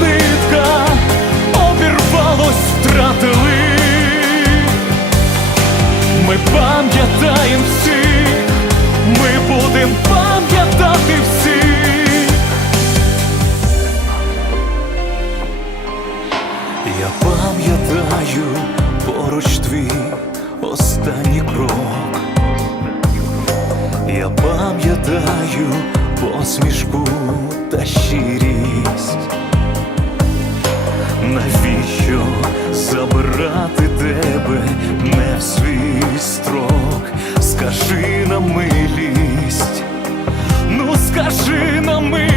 Нитка, обірвалось, втратили. Ми пам'ятаємо всіх, ми будем пам'ятати всіх. Я пам'ятаю поруч твій останній крок. Я пам'ятаю посмішку та щирість. впізнати тебе не в свій строк, скажи на милість, ну скажи на милість,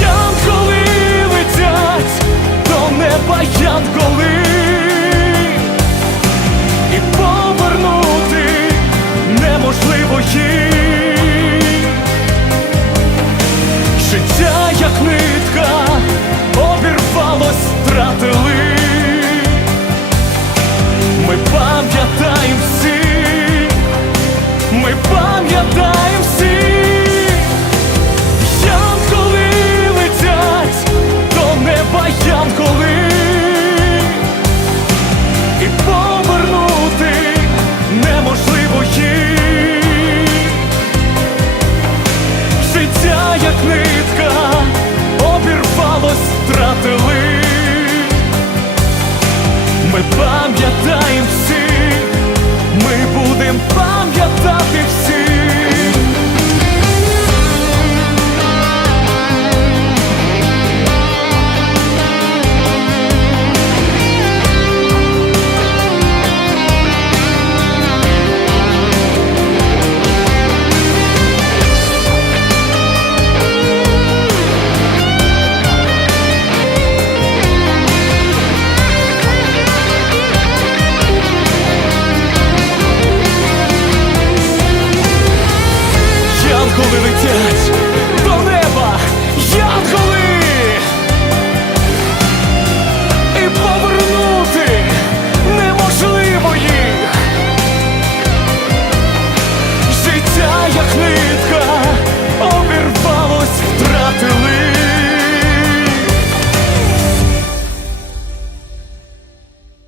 янголи летять, до неба янголи. І повернути неможливо їх життя як нитка втратили, ми пам'ятаємо всі, ми пам'ятаємо всі, янголи летять, до неба янголи. І повернути неможливо їх. Життя як нитка. Втратили. Ми пам'ятаємо.